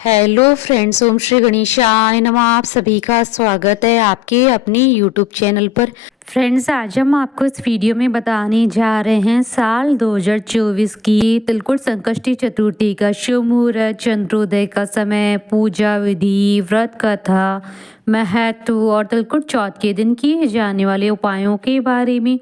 Hello friends, ओम श्री गणेशाय नमः। आप सभी का स्वागत है आपके अपने यूट्यूब चैनल पर। फ्रेंड्स, आज हम आपको इस वीडियो में बताने जा रहे हैं साल 2024 की तिलकुट संकष्टी चतुर्थी का शुभ मुहूर्त, चंद्रोदय का समय, पूजा विधि, व्रत कथा, महत्व और तिलकुट चौथ के दिन किए जाने वाले उपायों के बारे में।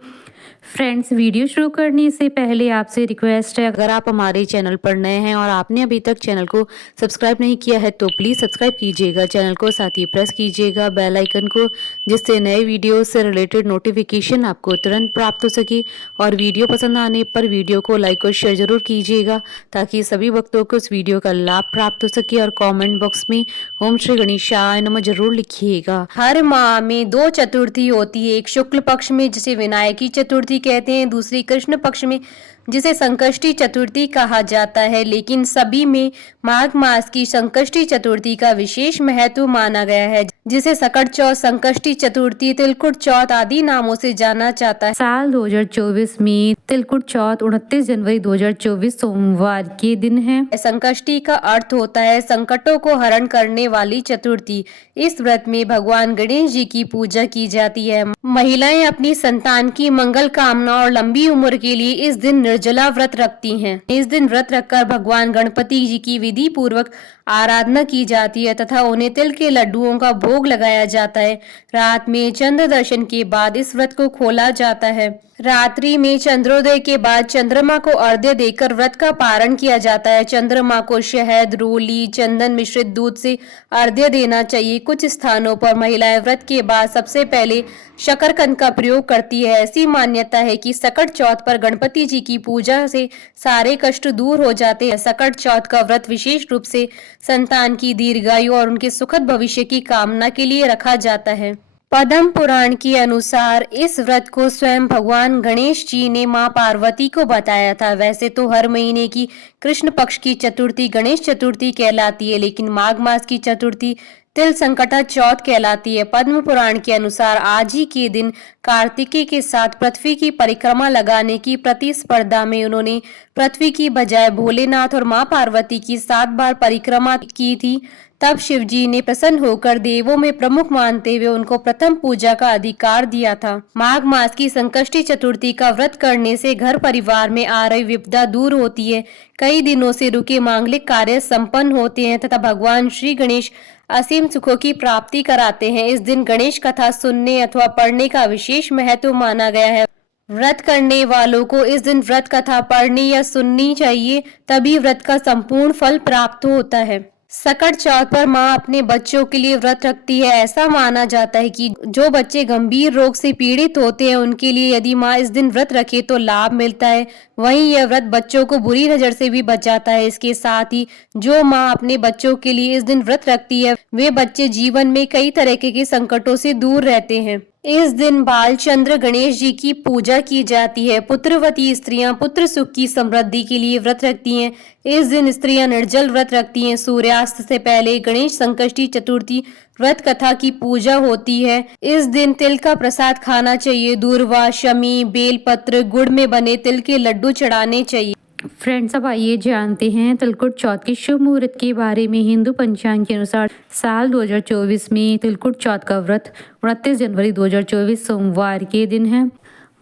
फ्रेंड्स, वीडियो शुरू करने से पहले आपसे रिक्वेस्ट है, अगर आप हमारे चैनल पर नए हैं और आपने अभी तक चैनल को सब्सक्राइब नहीं किया है तो प्लीज़ सब्सक्राइब कीजिएगा चैनल को, साथ ही प्रेस कीजिएगा बेल आइकन को, जिससे नए वीडियो से रिलेटेड नोटिफिकेशन आपको तुरंत प्राप्त हो सके। और वीडियो पसंद आने पर वीडियो को लाइक और शेयर जरूर कीजिएगा ताकि सभी भक्तों को इस वीडियो का लाभ प्राप्त हो सके। और कॉमेंट बॉक्स में ओम श्री गणेशाय नमः जरूर लिखिएगा। हर माह में दो चतुर्थी होती है, एक शुक्ल पक्ष में जिसे विनायकी चतुर्थी कहते हैं, दूसरी कृष्ण पक्ष में जिसे संकष्टी चतुर्थी कहा जाता है। लेकिन सभी में माघ मास की संकष्टी चतुर्थी का विशेष महत्व माना गया है, जिसे सकट चौथ, संकष्टी चतुर्थी, तिलकुट चौथ आदि नामों से जाना जाता है। साल 2024 में तिलकुट चौथ 29 जनवरी 2024 सोमवार के दिन है। संकष्टी का अर्थ होता है संकटों को हरण करने वाली चतुर्थी। इस व्रत में भगवान गणेश जी की पूजा की जाती है। महिलाएं अपनी संतान की मंगल कामना और लंबी उम्र के लिए इस दिन निर्जला व्रत रखती हैं। इस दिन व्रत रखकर भगवान गणपति जी की विधि पूर्वक आराधना की जाती है तथा उन्हें तिल के लड्डुओं का भोग लगाया जाता है। रात में चंद्र दर्शन के बाद इस व्रत को खोला जाता है। रात्रि में चंद्रोदय के बाद चंद्रमा को अर्घ्य देकर व्रत का पारण किया जाता है। चंद्रमा को शहद, रोली, चंदन मिश्रित दूध से अर्घ्य देना चाहिए। कुछ स्थानों पर महिलाएं व्रत के बाद सबसे पहले शकरकंद का प्रयोग करती है। ऐसी मान्यता है कि सकट चौथ पर गणपति जी की पूजा से सारे कष्ट दूर हो जाते हैं। सकट चौथ का व्रत विशेष रूप से संतान की दीर्घायु और उनके सुखद भविष्य की कामना के लिए रखा जाता है। पद्म पुराण के अनुसार इस व्रत को स्वयं भगवान गणेश जी ने मां पार्वती को बताया था। वैसे तो हर महीने की कृष्ण पक्ष की चतुर्थी गणेश चतुर्थी कहलाती है, लेकिन माघ मास की चतुर्थी तिल संकटा चौथ कहलाती है। पद्म पुराण के अनुसार आज ही के दिन कार्तिकेय के साथ पृथ्वी की परिक्रमा लगाने की प्रतिस्पर्धा में उन्होंने पृथ्वी की बजाय भोलेनाथ और मां पार्वती की 7 बार परिक्रमा की थी। तब शिव जी ने प्रसन्न होकर देवों में प्रमुख मानते हुए उनको प्रथम पूजा का अधिकार दिया था। माघ मास की संकष्टी चतुर्थी का व्रत करने से घर परिवार में आ रही विपदा दूर होती है। कई दिनों से रुके मांगलिक कार्य संपन्न होते हैं तथा भगवान श्री गणेश असीम सुखों की प्राप्ति कराते हैं। इस दिन गणेश कथा सुनने अथवा पढ़ने का विशेष महत्व माना गया है। व्रत करने वालों को इस दिन व्रत कथा पढ़नी या सुननी चाहिए, तभी व्रत का संपूर्ण फल प्राप्त होता है। सकट चौथ पर माँ अपने बच्चों के लिए व्रत रखती है। ऐसा माना जाता है कि जो बच्चे गंभीर रोग से पीड़ित होते हैं उनके लिए यदि माँ इस दिन व्रत रखे तो लाभ मिलता है। वहीं यह व्रत बच्चों को बुरी नजर से भी बचाता है। इसके साथ ही जो माँ अपने बच्चों के लिए इस दिन व्रत रखती है वे बच्चे जीवन में कई तरह के संकटों से दूर रहते हैं। इस दिन बालचंद्र गणेश जी की पूजा की जाती है। पुत्रवती स्त्रियां पुत्र सुख की समृद्धि के लिए व्रत रखती हैं। इस दिन स्त्रियां निर्जल व्रत रखती हैं। सूर्यास्त से पहले गणेश संकष्टी चतुर्थी व्रत कथा की पूजा होती है। इस दिन तिल का प्रसाद खाना चाहिए। दूर्वा, शमी, बेलपत्र, गुड़ में बने तिल के लड्डू चढ़ाने चाहिए। फ्रेंड्स, अब आइए जानते हैं तिलकुट चौथ के शुभ मुहूर्त के बारे में। हिंदू पंचांग के अनुसार साल 2024 में तिलकुट चौथ का व्रत 29 जनवरी 2024 सोमवार के दिन है।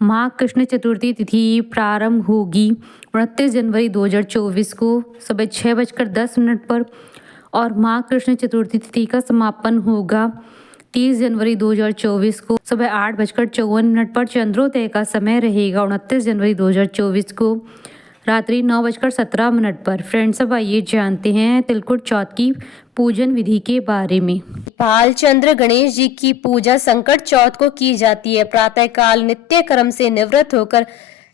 माघ कृष्ण चतुर्थी तिथि प्रारंभ होगी 29 जनवरी 2024 को सुबह 6:10 पर और माघ कृष्ण चतुर्थी तिथि का समापन होगा 30 जनवरी 2024 को सुबह 8:54 पर। चंद्रोदय का समय रहेगा 29 जनवरी 2024 को रात्रि 9:17 पर। फ्रेंड्स, अब आइए जानते हैं तिलकुट चौथ की पूजन विधि के बारे में। बालचंद्र गणेश जी की पूजा संकट चौथ को की जाती है। प्रातः काल नित्य कर्म से निवृत्त होकर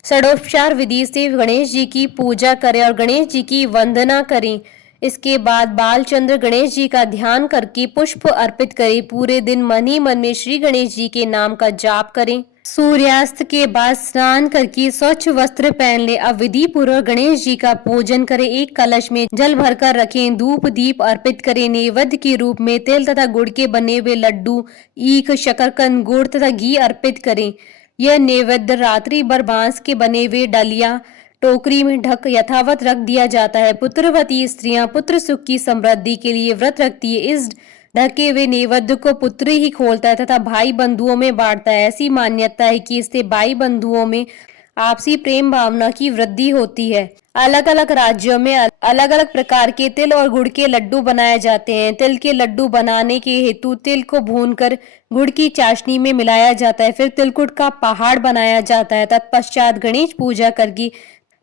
षडोपचार विधि से गणेश जी की पूजा करें और गणेश जी की वंदना करें। इसके बाद बालचंद्र गणेश जी का ध्यान करके पुष्प अर्पित करें। पूरे दिन मन ही मन में श्री गणेश जी के नाम का जाप करें। सूर्यास्त के बाद स्नान करके स्वच्छ वस्त्र पहन ले। अब विधि पूर्वक गणेश जी का पूजन करें। एक कलश में जल भरकर रखें। धूप दीप अर्पित करें। नैवेद्य के रूप में तिल तथा गुड़ के बने हुए लड्डू, ईख, शकरकंद, गुड़ तथा घी अर्पित करें। यह नैवेद्य रात्रि भर बांस के बने हुए डलिया टोकरी में ढक यथावत रख दिया जाता है। पुत्रवती स्त्रियां पुत्र सुख की समृद्धि के लिए व्रत रखती है। इस ढके हुए नैवेद्य को पुत्र ही खोलता है तथा भाई बंधुओं में बांटता है। ऐसी मान्यता है कि इससे भाई बंधुओं में आपसी प्रेम भावना की वृद्धि होती है। अलग अलग राज्यों में अलग अलग प्रकार के तिल और गुड़ के लड्डू बनाए जाते हैं। तिल के लड्डू बनाने के हेतु तिल को भूनकर गुड़ की चाशनी में मिलाया जाता है। फिर तिलकुट का पहाड़ बनाया जाता है। तत्पश्चात गणेश पूजा करके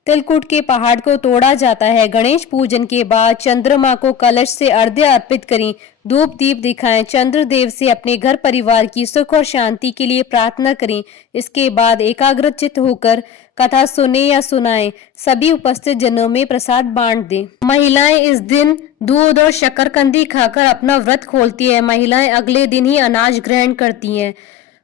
तिलकुट के पहाड़ को तोड़ा जाता है। गणेश पूजन के बाद चंद्रमा को कलश से अर्घ्य अर्पित करें, धूप दीप दिखाएं, चंद्रदेव से अपने घर परिवार की सुख और शांति के लिए प्रार्थना करें। इसके बाद एकाग्रचित्त होकर कथा सुने या सुनाएं। सभी उपस्थित जनों में प्रसाद बांट दें। महिलाएं इस दिन दूध और शक्करकंदी खाकर अपना व्रत खोलती है। महिलाएं अगले दिन ही अनाज ग्रहण करती हैं।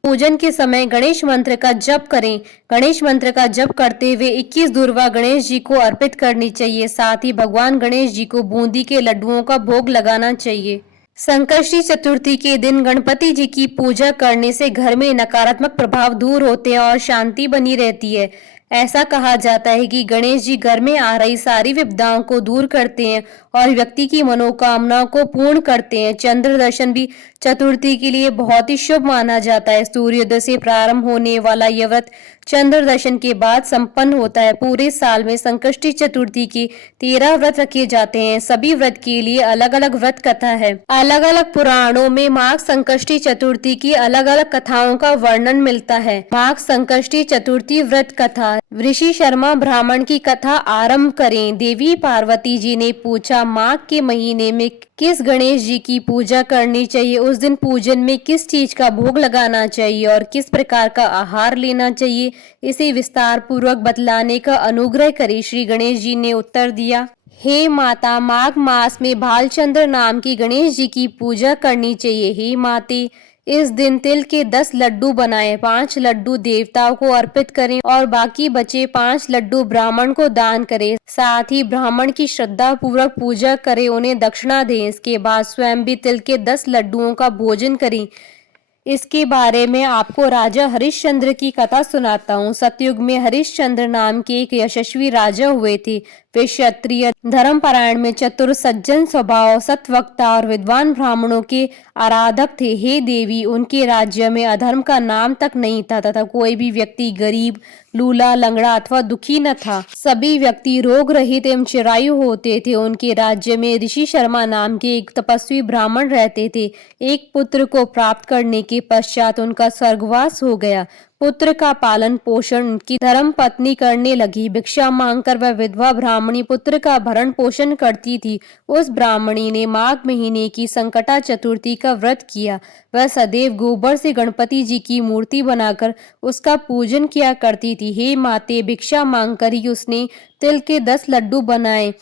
पूजन के समय गणेश मंत्र का जप करें। गणेश मंत्र का जप करते हुए 21 दूर्वा गणेश जी को अर्पित करनी चाहिए। साथ ही भगवान गणेश जी को बूंदी के लड्डुओं का भोग लगाना चाहिए। संकष्टी चतुर्थी के दिन गणपति जी की पूजा करने से घर में नकारात्मक प्रभाव दूर होते हैं और शांति बनी रहती है। ऐसा कहा जाता है कि गणेश जी घर में आ रही सारी विपदाओं को दूर करते हैं और व्यक्ति की मनोकामनाओं को पूर्ण करते हैं। चंद्र दर्शन भी चतुर्थी के लिए बहुत ही शुभ माना जाता है। सूर्योदय से प्रारंभ होने वाला यह व्रत चंद्र दर्शन के बाद संपन्न होता है। पूरे साल में संकष्टी चतुर्थी के 13 व्रत रखे जाते हैं। सभी व्रत के लिए अलग अलग व्रत कथा है। अलग अलग पुराणों में माघ संकष्टी चतुर्थी की अलग अलग कथाओं का वर्णन मिलता है। माघ संकष्टी चतुर्थी व्रत कथा। ऋषि शर्मा ब्राह्मण की कथा आरंभ करें। देवी पार्वती जी ने पूछा, माघ के महीने में किस गणेश जी की पूजा करनी चाहिए, उस दिन पूजन में किस चीज का भोग लगाना चाहिए और किस प्रकार का आहार लेना चाहिए, इसे विस्तार पूर्वक बतलाने का अनुग्रह करें। श्री गणेश जी ने उत्तर दिया, हे माता, माघ मास में भालचंद्र नाम की गणेश जी की पूजा करनी चाहिए। हे माते, इस दिन तिल के 10 लड्डू बनाएं, 5 लड्डू देवताओं को अर्पित करें और बाकी बचे 5 लड्डू ब्राह्मण को दान करें। साथ ही ब्राह्मण की श्रद्धा पूर्वक पूजा करें, उन्हें दक्षिणा दें। इसके बाद स्वयं भी तिल के 10 लड्डुओं का भोजन करें। इसके बारे में आपको राजा हरिश्चंद्र की कथा सुनाता हूँ। सतयुग में हरिश्चंद्र नाम के एक यशस्वी राजा हुए थे। वे क्षत्रिय धर्मपरायण में चतुर, सज्जन स्वभाव, सत्वक्ता और विद्वान ब्राह्मणों के आराधक थे। हे देवी, उनके राज्य में अधर्म का नाम तक नहीं था तथा कोई भी व्यक्ति गरीब, लूला, लंगड़ा अथवा दुखी न था। सभी व्यक्ति रोग रहित एवं चिरायु होते थे। उनके राज्य में ऋषि शर्मा नाम के एक तपस्वी ब्राह्मण रहते थे। एक पुत्र को प्राप्त करने के पश्चात उनका स्वर्गवास हो गया। पुत्र का पालन पोषण उनकी धर्म पत्नी करने लगी। भिक्षा मांगकर वह विधवा ब्राह्मणी पुत्र का भरण पोषण करती थी। उस ब्राह्मणी ने माघ महीने की संकटा चतुर्थी का व्रत किया। वह सदैव गोबर से गणपति जी की मूर्ति बनाकर उसका पूजन किया करती थी। हे माते, भिक्षा मांगकर ही उसने तिल के 10 लड्डू बनाए।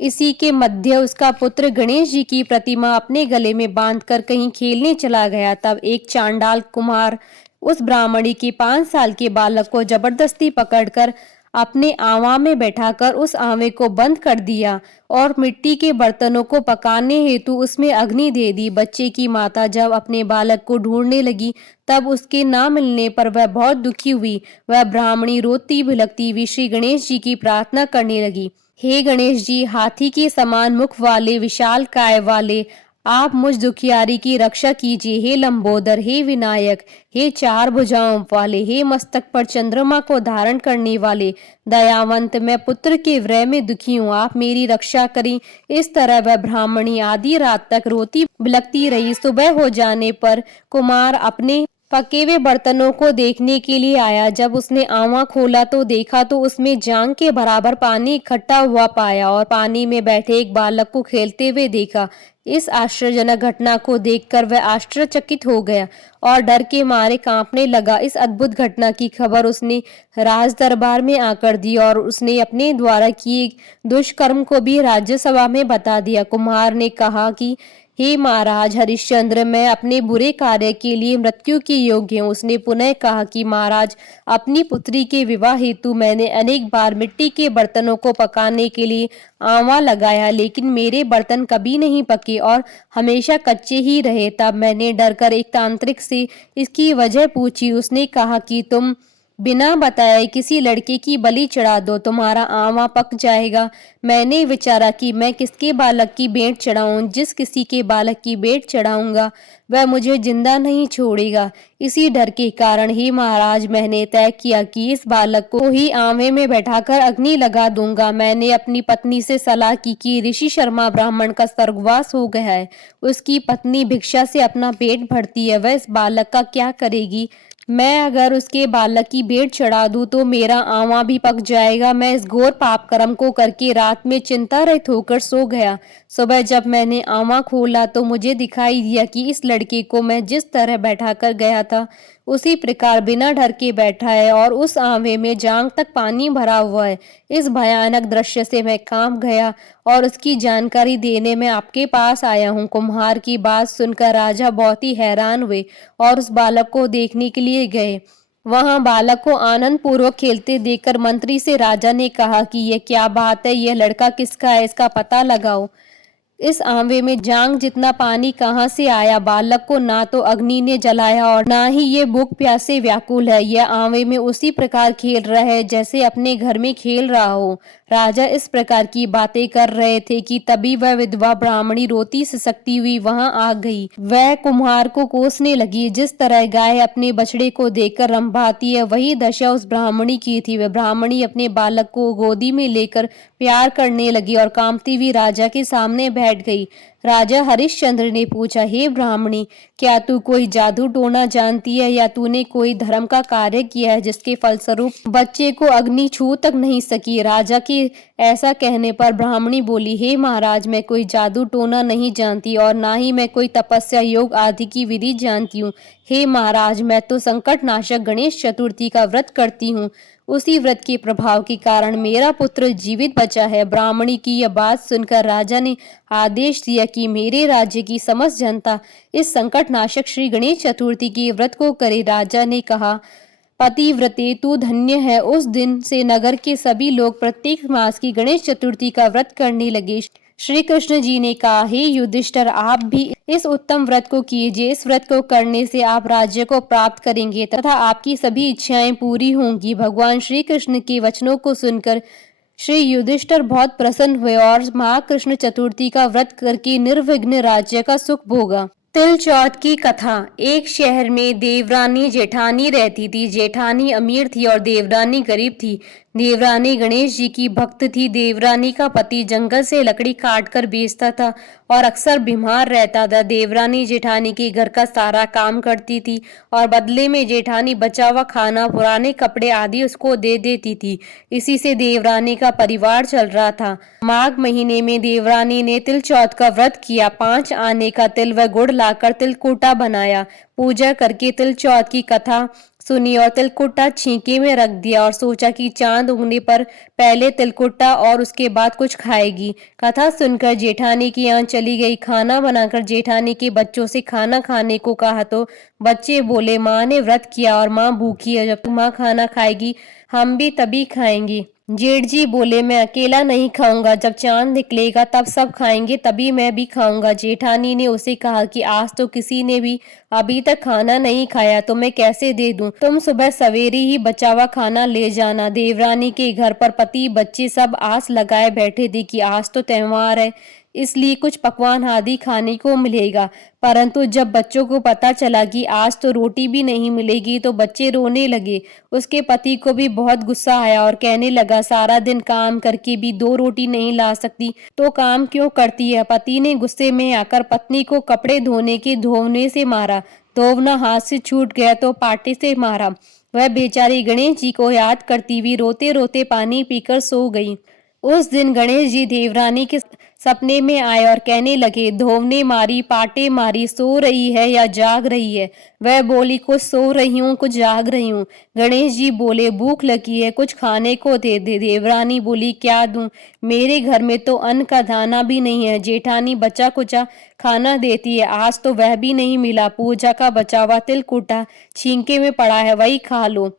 इसी के मध्य उसका पुत्र गणेश जी की प्रतिमा अपने गले में बांधकर कहीं खेलने चला गया। तब एक चांडाल कुमार उस ब्राह्मणी के 5 साल के बालक को जबरदस्ती पकड़कर अपने आवा में बैठाकर उस आवे को बंद कर दिया और मिट्टी के बर्तनों को पकाने हेतु उसमें अग्नि दे दी। बच्चे की माता जब अपने बालक को ढूंढने लगी तब उसके ना मिलने पर वह बहुत दुखी हुई। वह ब्राह्मणी रोती भिलकती हुई श्री गणेश जी की प्रार्थना करने लगी, हे गणेश जी, हाथी के समान मुख वाले, विशाल काय वाले, आप मुझ दुखियारी की रक्षा कीजिए। हे लंबोदर, हे विनायक, हे 4 भुजाओं वाले, हे मस्तक पर चंद्रमा को धारण करने वाले, दयावंत, मैं पुत्र के व्रय में दुखी हूँ, आप मेरी रक्षा करें। इस तरह वह ब्राह्मणी आधी रात तक रोती बिलखती रही। सुबह हो जाने पर कुमार अपने पके हुए बर्तनों को देखने के लिए आया। जब उसने आंवा खोला तो देखा तो उसमें जांग के बराबर पानी इकट्ठा हुआ पाया और पानी में बैठे एक बालक को खेलते हुए देखा। इस आश्चर्यजनक घटना को देखकर वह आश्चर्यचकित हो गया और डर के मारे कांपने लगा। इस अद्भुत घटना की खबर उसने राज दरबार में आकर दी और उसने अपने द्वारा किए दुष्कर्म को भी राज्यसभा में बता दिया। कुम्हार ने कहा कि हे महाराज हरिश्चंद्र, मैं अपने बुरे कार्य के लिए मृत्यु के योग्य हूँ। उसने पुनः कहा कि महाराज, अपनी पुत्री के विवाह हेतु मैंने अनेक बार मिट्टी के बर्तनों को पकाने के लिए आंवा लगाया, लेकिन मेरे बर्तन कभी नहीं पके और हमेशा कच्चे ही रहे। तब मैंने डरकर एक तांत्रिक से इसकी वजह पूछी। उसने कहा कि तुम बिना बताए किसी लड़के की बलि चढ़ा दो, तुम्हारा आमा पक जाएगा। मैंने विचारा कि मैं किसके बालक की भेंट चढ़ाऊं। जिस किसी के बालक की भेंट चढ़ाऊंगा वह मुझे जिंदा नहीं छोड़ेगा। इसी डर के कारण ही महाराज मैंने तय किया कि इस बालक को ही आमे में बैठाकर अग्नि लगा दूंगा। मैंने अपनी पत्नी से सलाह की कि ऋषि शर्मा ब्राह्मण का स्वर्गवास हो गया है, उसकी पत्नी भिक्षा से अपना पेट भरती है, वह इस बालक का क्या करेगी। मैं अगर उसके बालक की भेंट चढ़ा दूं तो मेरा आंवा भी पक जाएगा। मैं इस घोर पाप कर्म को करके रात में चिंता रहित होकर सो गया। सुबह जब मैंने आंवा खोला तो मुझे दिखाई दिया कि इस लड़के को मैं जिस तरह बैठा कर गया था उसी प्रकार बिना डर के बैठा है और उस आंवे में जांग तक पानी भरा हुआ है। इस भयानक दृश्य से मैं कांप गया और उसकी जानकारी देने में आपके पास आया हूँ। कुम्हार की बात सुनकर राजा बहुत ही हैरान हुए और उस बालक को देखने के लिए गए। वहां बालक को आनंद पूर्वक खेलते देखकर मंत्री से राजा ने कहा कि यह क्या बात है, यह लड़का किसका है, इसका पता लगाओ। इस आंवे में जांग जितना पानी कहाँ से आया। बालक को ना तो अग्नि ने जलाया और ना ही ये भूख प्यास से व्याकुल है। यह आंवे में उसी प्रकार खेल रहा है जैसे अपने घर में खेल रहा हो। राजा इस प्रकार की बातें कर रहे थे कि तभी वह विधवा ब्राह्मणी रोती सिसकती हुई वहां आ गई। वह कुम्हार को कोसने लगी। जिस तरह गाय अपने बछड़े को देखकर रंभाती है वही दशा उस ब्राह्मणी की थी। वह ब्राह्मणी अपने बालक को गोदी में लेकर प्यार करने लगी और कांपती हुई राजा के सामने बैठ गई। राजा हरिश्चंद्र ने पूछा, हे ब्राह्मणी, क्या तू कोई जादू टोना जानती है या तूने कोई धर्म का कार्य किया है जिसके फलस्वरूप बच्चे को अग्नि छू तक नहीं सकी। राजा के ऐसा कहने पर ब्राह्मणी बोली, हे महाराज, मैं कोई जादू टोना नहीं जानती और ना ही मैं कोई तपस्या योग आदि की विधि जानती हूँ। हे महाराज, मैं तो संकट नाशक गणेश चतुर्थी का व्रत करती हूँ। उसी व्रत के प्रभाव के कारण मेरा पुत्र जीवित बचा है। ब्राह्मणी की यह बात सुनकर राजा ने आदेश दिया कि मेरे राज्य की समस्त जनता इस संकट नाशक श्री गणेश चतुर्थी के व्रत को करे। राजा ने कहा, पतिव्रते तू धन्य है। उस दिन से नगर के सभी लोग प्रत्येक मास की गणेश चतुर्थी का व्रत करने लगे। श्री कृष्ण जी ने कहा, हे युधिष्ठिर, आप भी इस उत्तम व्रत को कीजिए। इस व्रत को करने से आप राज्य को प्राप्त करेंगे तथा आपकी सभी इच्छाएं पूरी होंगी। भगवान श्री कृष्ण के वचनों को सुनकर श्री युधिष्ठिर बहुत प्रसन्न हुए और महाकृष्ण चतुर्थी का व्रत करके निर्विघ्न राज्य का सुख भोगा। तिल चौथ की कथा। एक शहर में देवरानी जेठानी रहती थी। जेठानी अमीर थी और देवरानी गरीब थी। देवरानी गणेश जी की भक्त थी। देवरानी का पति जंगल से लकड़ी काट कर बेचता था और अक्सर बीमार रहता था। देवरानी जेठानी के घर का सारा काम करती थी और बदले में जेठानी बचा हुआ खाना, पुराने कपड़े आदि उसको दे देती थी। इसी से देवरानी का परिवार चल रहा था। माघ महीने में देवरानी ने तिल चौथ का व्रत किया। 5 आने का तिल व गुड़ लाकर तिलकुटा बनाया। पूजा करके तिल चौथ की कथा सुनी और तिलकुटा छींके में रख दिया और सोचा कि चांद उगने पर पहले तिलकुटा और उसके बाद कुछ खाएगी। कथा सुनकर जेठानी की आंख चली गई। खाना बनाकर जेठानी के बच्चों से खाना खाने को कहा तो बच्चे बोले, माँ ने व्रत किया और माँ भूखी है, जब माँ खाना खाएगी हम भी तभी खाएंगे। जेठ जी बोले, मैं अकेला नहीं खाऊंगा, जब चांद निकलेगा तब सब खाएंगे, तभी मैं भी खाऊंगा। जेठानी ने उसे कहा कि आज तो किसी ने भी अभी तक खाना नहीं खाया तो मैं कैसे दे दूं। तुम सुबह सवेरे ही बचा हुआ खाना ले जाना। देवरानी के घर पर पति बच्चे सब आस लगाए बैठे थे कि आज तो त्योहार है, इसलिए कुछ पकवान आदि खाने को मिलेगा। परंतु जब बच्चों को पता चला कि आज तो रोटी भी नहीं मिलेगी तो बच्चे रोने लगे। उसके पति को भी बहुत गुस्सा आया और कहने लगा, सारा दिन काम करके भी 2 रोटी नहीं ला सकती तो काम क्यों करती है। पति ने गुस्से में आकर पत्नी को कपड़े धोने के धोवने से मारा। धोवना हाथ से छूट गया तो पाटे से मारा। वह बेचारी गणेश जी को याद करती हुई रोते रोते पानी पीकर सो गई। उस दिन गणेश जी देवरानी के सपने में आए और कहने लगे, धोवने मारी, पाटे मारी, सो रही है या जाग रही है। वह बोली, कुछ सो रही हूँ, कुछ जाग रही हूँ। गणेश जी बोले, भूख लगी है, कुछ खाने को दे दे। देवरानी बोली, क्या दूं, मेरे घर में तो अन्न का दाना भी नहीं है। जेठानी बचा कुचा खाना देती है, आज तो वह भी नहीं मिला। पूजा का बचा हुआ तिलकुटा छींके में पड़ा है, वही खा लो।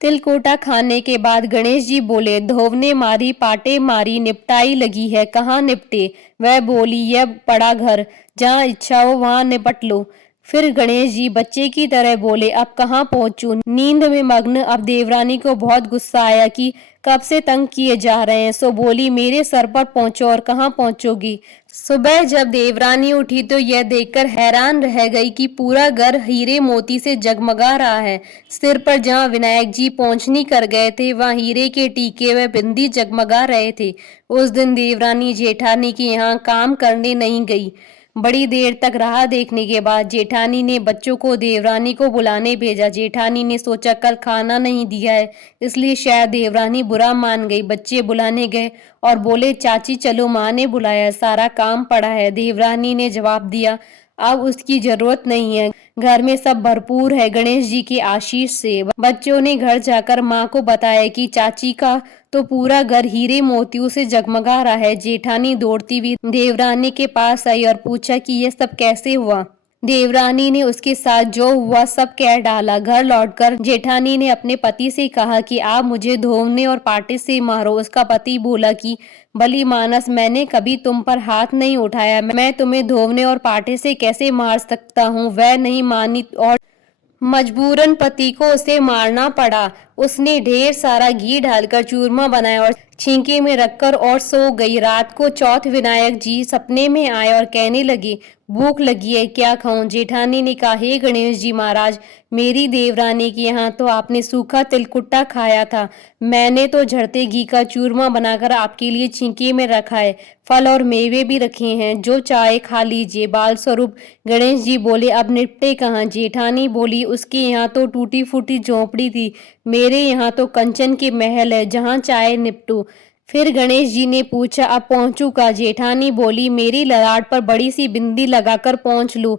तिलकोटा खाने के बाद गणेश जी बोले, धोवने मारी, पाटे मारी, निपटाई लगी है, कहाँ निपटे। वह बोली, यह पड़ा घर, जहाँ इच्छा हो वहां निपट लो। फिर गणेश जी बच्चे की तरह बोले, अब कहाँ पहुंचूं? नींद में मग्न अब देवरानी को बहुत गुस्सा आया कि कब से तंग किए जा रहे हैं, सो बोली, मेरे सर पर पहुंचो। और कहाँ पहुंचोगी? सुबह जब देवरानी उठी तो यह देखकर हैरान रह गई कि पूरा घर हीरे मोती से जगमगा रहा है। सिर पर जहाँ विनायक जी पहुंचनी कर गए थे, वहाँ हीरे के टीके व बिंदी जगमगा रहे थे। उस दिन देवरानी जेठानी के यहाँ काम करने नहीं गई। बड़ी देर तक राह देखने के बाद जेठानी ने बच्चों को देवरानी को बुलाने भेजा। जेठानी ने सोचा कल खाना नहीं दिया है, इसलिए शायद देवरानी बुरा मान गई। बच्चे बुलाने गए और बोले, चाची चलो, माँ ने बुलाया, सारा काम पड़ा है। देवरानी ने जवाब दिया, अब उसकी जरूरत नहीं है, घर में सब भरपूर है गणेश जी की आशीष से। बच्चों ने घर जाकर माँ को बताया कि चाची का तो पूरा घर हीरे मोतियों से जगमगा रहा है। जेठानी दौड़ती हुई देवरानी के पास आई और पूछा कि यह सब कैसे हुआ। देवरानी ने उसके साथ जो हुआ सब कह डाला। घर लौटकर जेठानी ने अपने पति से कहा कि आप मुझे धोने और पाटे से मारो। उसका पति बोला कि भली मानस, मैंने कभी तुम पर हाथ नहीं उठाया, मैं तुम्हें धोने और पाटे से कैसे मार सकता हूँ। वह नहीं मानी और मजबूरन पति को उसे मारना पड़ा। उसने ढेर सारा घी डालकर चूरमा बनाया और छींके में रखकर और सो गई। रात को चौथ विनायक जी सपने में आए और कहने लगे, भूख लगी है, क्या खाऊं? जेठानी ने कहा, हे गणेश जी महाराज, मेरी देवरानी के यहाँ तो आपने सूखा तिलकुट्टा खाया था, मैंने तो झड़ते घी का चूरमा बनाकर आपके लिए छींके में रखा है, फल और मेवे भी रखे हैं, जो चाहे खा लीजिए। बाल स्वरूप गणेश जी बोले, अब निपटे कहाँ? जेठानी बोली, उसके यहाँ तो टूटी फूटी झोंपड़ी थी, मेरे यहाँ तो कंचन के महल है, जहाँ चाहे निपटू। फिर गणेश जी ने पूछा, अब पहुंचू का? जेठानी बोली, मेरी ललाट पर बड़ी सी बिंदी लगाकर पहुंच लूं।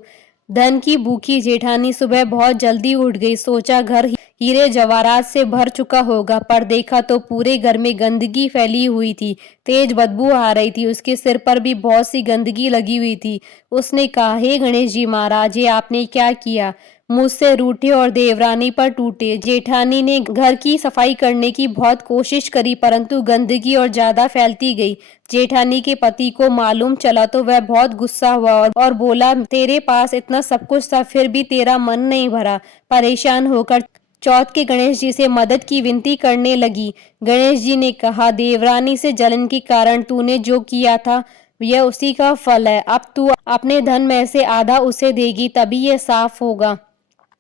धन की भूखी जेठानी सुबह बहुत जल्दी उठ गई। सोचा घर हीरे जवाहरात से भर चुका होगा, पर देखा तो पूरे घर में गंदगी फैली हुई थी, तेज बदबू आ रही थी। उसके सिर पर भी बहुत सी गंदगी लगी हुई थी। उसने कहा, हे गणेश जी महाराज, ये आपने क्या किया? मुझसे रूठे और देवरानी पर टूटे। जेठानी ने घर की सफाई करने की बहुत कोशिश करी, परंतु गंदगी और ज्यादा फैलती गई। जेठानी के पति को मालूम चला तो वह बहुत गुस्सा हुआ और बोला, तेरे पास इतना सब कुछ था, फिर भी तेरा मन नहीं भरा। परेशान होकर चौथ के गणेश जी से मदद की विनती करने लगी। गणेश जी ने कहा, देवरानी से जलन के कारण तूने जो किया था, यह उसी का फल है। अब तू अपने धन में से आधा उसे देगी, तभी यह साफ होगा।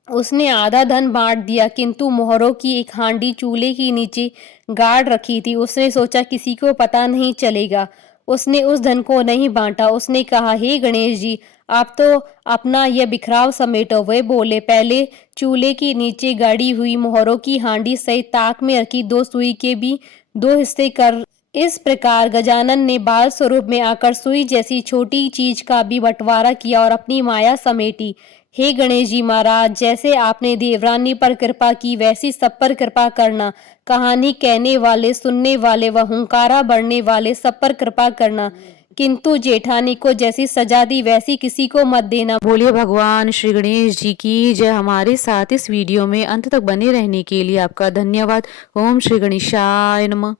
उसने आधा धन बांट दिया, किंतु मोहरों की एक हांडी चूल्हे के नीचे गाड़ रखी थी। उसने सोचा किसी को पता नहीं चलेगा, उसने उस धन को नहीं बांटा। उसने कहा, हे गणेश जी, आप तो अपना यह बिखराव समेटो। वे बोले, पहले चूल्हे के नीचे गाड़ी हुई मोहरों की हांडी सहित ताक में रखी 2 सुई के भी 2 हिस्से कर। इस प्रकार गजानन ने बाल स्वरूप में आकर सुई जैसी छोटी चीज का भी बंटवारा किया और अपनी माया समेटी। हे गणेश जी महाराज, जैसे आपने देवरानी पर कृपा की, वैसी सब पर कृपा करना। कहानी कहने वाले, सुनने वाले व हुंकारा बढ़ने वाले सब पर कृपा करना, किंतु जेठानी को जैसी सजा दी वैसी किसी को मत देना। बोलिए भगवान श्री गणेश जी की जय। हमारे साथ इस वीडियो में अंत तक बने रहने के लिए आपका धन्यवाद। ओम श्री गणेशाय नमः।